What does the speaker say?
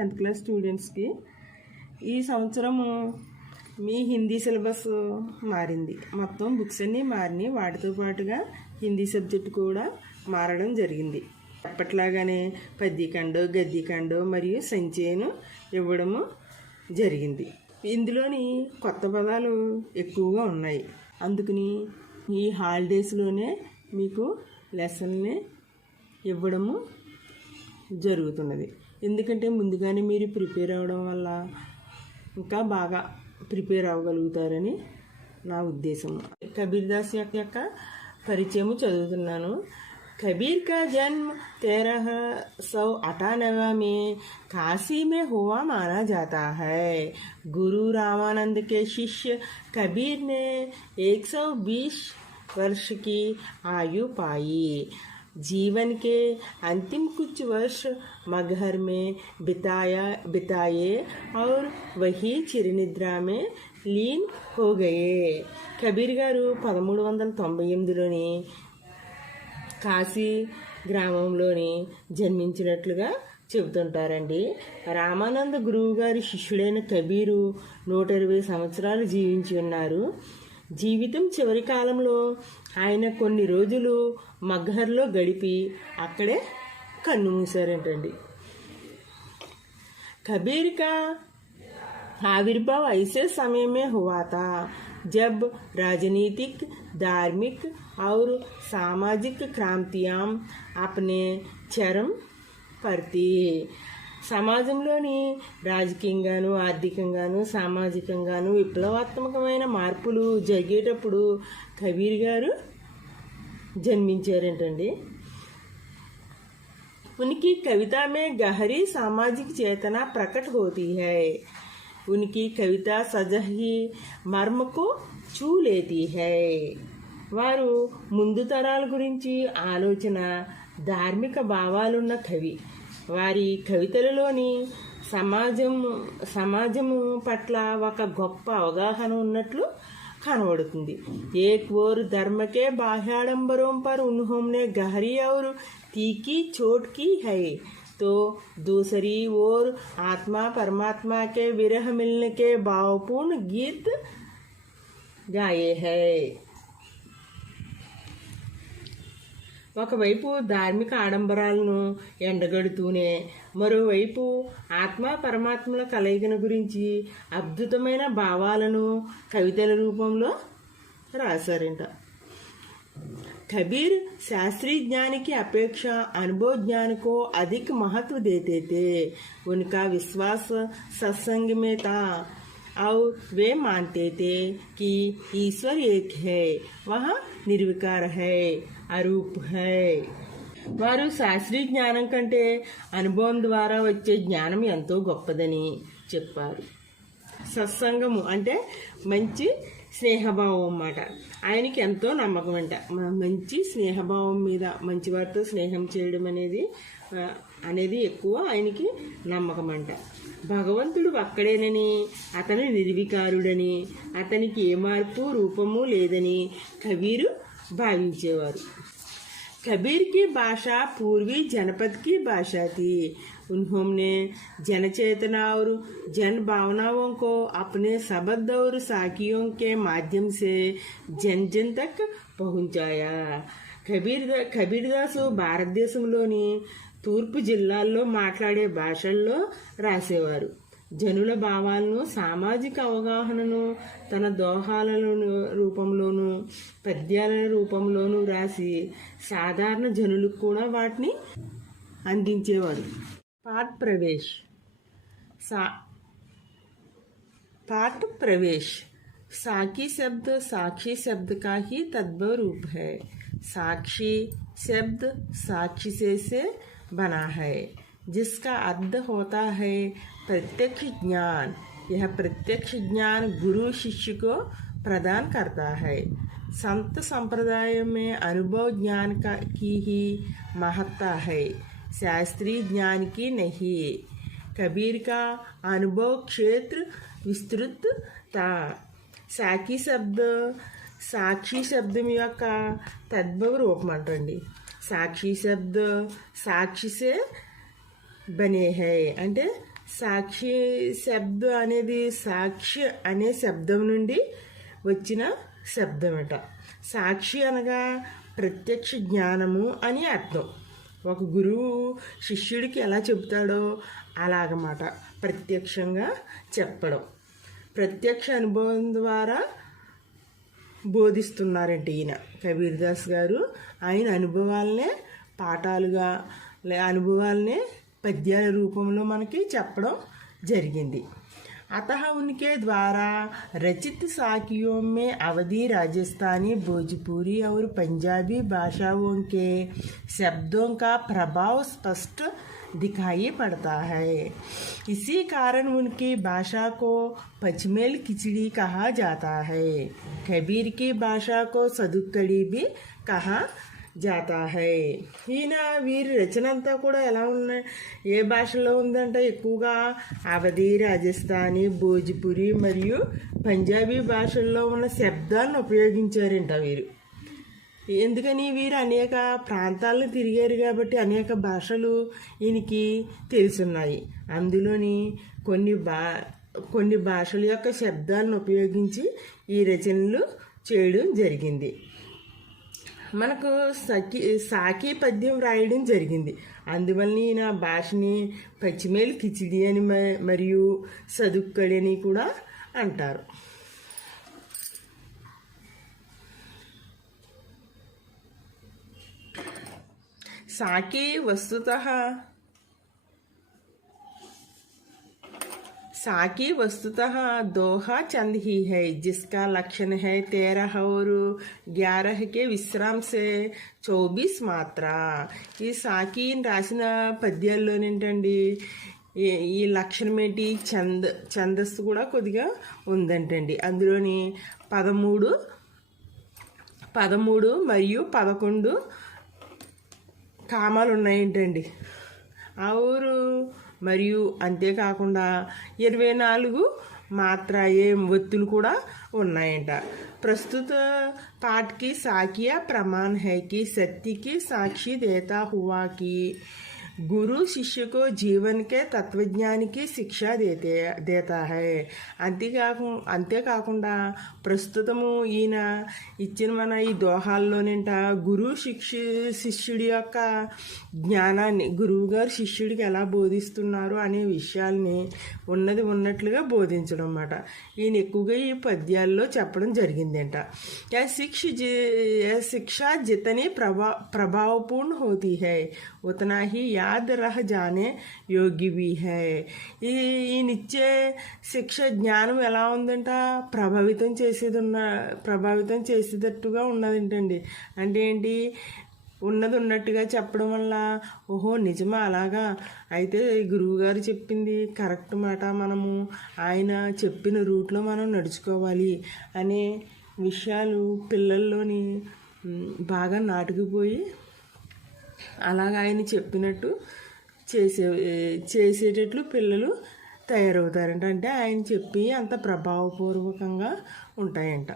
10th class స్టూడెంట్స్కి ఈ సంవత్సరము మీ హిందీ సిలబస్ మారింది. మొత్తం బుక్స్ అన్నీ మారినాయి. వాటితో పాటుగా హిందీ సబ్జెక్ట్ కూడా మారడం జరిగింది. అప్పట్లాగానే పద్యఖండో గద్యఖండో మరియు సంచయనం ఇవ్వడము జరిగింది. ఇందులోని కొత్త పదాలు ఎక్కువగా ఉన్నాయి. అందుకని ఈ హాలిడేస్లోనే మీకు లెసన్ని ఇవ్వడము జరుగుతున్నది. ఎందుకంటే ముందుగానే మీరు ప్రిపేర్ అవ్వడం వల్ల ఇంకా బాగా ప్రిపేర్ అవ్వగలుగుతారని నా ఉద్దేశం. కబీర్ దాస్ యొక్క పరిచయము చదువుతున్నాను. कबीर का जन्म 1398 में काशी में हुआ माना जाता है. गुरु रामानंद के शिष्य कबीर ने 120 वर्ष की आयु पाई. जीवन के अंतिम कुछ वर्ष मगहर में बिताए और वही चिरनिद्रा में लीन हो गए. कबीर गारू 1398లోని కాశీ గ్రామంలోని జన్మించినట్లుగా చెబుతుంటారండి. రామానంద గురువు గారి శిష్యుడైన కబీరు 120 సంవత్సరాలు జీవించి ఉన్నారు. జీవితం చివరి కాలంలో ఆయన కొన్ని రోజులు మగహర్లో గడిపి అక్కడే కన్ను మూసారంటండి. कबीर का आविर्भाव ऐसे समय में हुआ था जब राजनीतिक, धार्मिक और सामाजिक क्रांतियां अपने चरम पर थी. సమాజంలోని రాజకీయంగాను, ఆర్థికంగాను, సామాజికంగాను విప్లవాత్మకమైన మార్పులు జరిగేటప్పుడు కబీర్ గారు జన్మించారంటండి. उनकी कविता में गहरी सामाजिक चेतना प्रकट होती है. उनकी कविता सजही मर्म को छू लेती है. వారు ముందు తరాల గురించి ఆలోచన, ధార్మిక భావాలున్న కవి. వారి కవితలలోని సమాజము పట్ల ఒక గొప్ప అవగాహన ఉన్నట్లు కనబడుతుంది. एक ओर धर्म के बाह्याडंबरों पर उन्होंने गहरी और तीखी चोट की है, तो दूसरी ओर आत्मा परमात्मा के विरह मिलने के भावपूर्ण गीत गाए हैं. ఒకవైపు ధార్మిక ఆడంబరాలను ఎండగడుతూనే మరోవైపు ఆత్మ పరమాత్మల కలయికను గురించి అద్భుతమైన భావాలను కవితల రూపంలో రాశారంట. कबीर शास्त्रीय ज्ञान की अपेक्षा अनुभव ज्ञान को अधिक महत्व देते थे. उनका विश्वास सत्संग में था और वे मानते थे कि ईश्वर एक है, वह निर्विकार है, अरूप है. వారు శాస్త్రీయ జ్ఞానం కంటే అనుభవం ద్వారా వచ్చే జ్ఞానం ఎంతో గొప్పదని చెప్పారు. సత్సంగము అంటే మంచి స్నేహభావం అన్నమాట. ఆయనకి ఎంతో నమ్మకం అంట. మంచి స్నేహభావం మీద, మంచివారితో స్నేహం చేయడం అనేది ఎక్కువ ఆయనకి నమ్మకం అంట. భగవంతుడు ఒక్కడేనని, అతను నిర్వికారుడని, అతనికి ఏ మార్పు రూపము లేదని కబీరు భావించేవారు. कबीर की भाषा पूर्वी जनपद की भाषा थी. उन्होंने जन चेतना और जन भावनाओं को अपने शब्द और साखियों के माध्यम से जन जन तक पहुंचाया. కబీర్దాసు భారతదేశంలోని తూర్పు జిల్లాల్లో మాట్లాడే భాషల్లో రాసేవారు. జనుల భావాలను, సామాజిక అవగాహనను తన దోహాల రూపంలోనూ పద్యాల రూపంలోనూ రాసి సాధారణ జనులకు కూడా వాటిని అందించేవారు. पाठ प्रवेश साक्षी शब्द साक्षी शब्द का ही तद्भव रूप है. साक्षी शब्द साक्षी से बना है, जिसका अर्थ होता है प्रत्यक्ष ज्ञान. यह प्रत्यक्ष ज्ञान गुरु शिष्य को प्रदान करता है. संत संप्रदाय में अनुभव ज्ञान की ही महत्ता है, शास्त्रीय ज्ञान की नहीं. कबीर का अनुभव क्षेत्र विस्तृत था. సాక్షి శబ్దం యొక్క తద్భవ రూపం అంటండి. సాక్షి శబ్ద సాక్షి సే బనే హై అంటే సాక్షి శబ్దం అనేది సాక్షి అనే శబ్దం నుండి వచ్చిన శబ్దమట. సాక్షి అనగా ప్రత్యక్ష జ్ఞానము అని అర్థం. ఒక గురువు శిష్యుడికి ఎలా చెబుతాడో అలాగమాట ప్రత్యక్షంగా చెప్పడం. ప్రత్యక్ష అనుభవం ద్వారా బోధిస్తున్నారంటే ఈయన కబీర్ దాస్ గారు ఆయన అనుభవాలనే పాఠాలుగా అనుభవాలనే పద్యాల రూపంలో మనకి చెప్పడం జరిగింది. अतः उनके द्वारा रचित साखियों में अवधी, राजस्थानी, भोजपुरी और पंजाबी भाषाओं के शब्दों का प्रभाव स्पष्ट दिखाई पड़ता है. इसी कारण उनकी भाषा को पचमेल खिचड़ी कहा जाता है. कबीर की भाषा को सदुक्कड़ी भी कहा జాతా హై. ఈయన వీరి రచన అంతా కూడా ఎలా ఉన్నాయి, ఏ భాషలో ఉందంటే ఎక్కువగా అవధి, రాజస్థానీ, భోజ్పురి మరియు పంజాబీ భాషల్లో ఉన్న శబ్దాలను ఉపయోగించారంట వీరు. ఎందుకని వీరు అనేక ప్రాంతాలను తిరిగారు కాబట్టి అనేక భాషలు ఈయనకి తెలుసున్నాయి. అందులోని కొన్ని భాషల యొక్క శబ్దాలను ఉపయోగించి ఈ రచనలు చేయడం జరిగింది. మనకు సాకి పద్యం రాయడం జరిగింది. అందువల్ల ఈయన భాషని పచ్చిమేలు కిచిడి అని మరియు సదుక్కడి అని కూడా అంటారు. साकी वस्तुतः दोहा चंद ही है, जिसका लक्षण है 13 और 11 के विश्राम से 24 मात्रा. ఈ సాకి రాసిన పద్యాల్లోనేంటండి ఈ లక్షణం ఏంటి, ఛందస్సు కూడా కొద్దిగా ఉందంటండి. అందులోని 13 మరియు 11 కామాలు ఉన్నాయంటండి. ఆరు మరియు అంతేకాకుండా 24 మాత్రాయే ఒత్తులు కూడా ఉన్నాయంట. प्रस्तुत पाठ की साखिया प्रमाण है कि सत्य की साक्षी देता हुआ कि गुरु शिष्य को जीवन के तत्वज्ञान की शिक्षा देता है. అంతేకాకుండా ప్రస్తుతము ఈయన ఇచ్చిన మన ఈ దోహాల్లోనేంట గురువు శిష్యుడి యొక్క జ్ఞానాన్ని, గురువు గారు శిష్యుడికి ఎలా బోధిస్తున్నారు అనే విషయాల్ని ఉన్నది ఉన్నట్లుగా బోధించడం అన్నమాట. ఈయన ఎక్కువగా ఈ పద్యాల్లో చెప్పడం జరిగిందంట. शिक्षा जितनी प्रभावपूर्ण होती है उतना ही याद रह जाने योग्य भी है. ఈయనిచ్చే శిక్ష జ్ఞానం ఎలా ఉందంట, ప్రభావితం చేసేటట్టుగా ఉన్నదేంటండి. అంటే ఏంటి, ఉన్నది ఉన్నట్టుగా చెప్పడం వల్ల ఓహో నిజమా అలాగా, అయితే గురువుగారు చెప్పింది కరెక్ట్ మాట, మనము ఆయన చెప్పిన రూట్లో మనం నడుచుకోవాలి అనే విషయాలు పిల్లల్లోని బాగా నాటుకుపోయి అలాగ ఆయన చెప్పినట్టు చేసేటట్లు పిల్లలు తయారవుతారంట. అంటే ఆయన చెప్పి అంత ప్రభావపూర్వకంగా ఉంటాయంట.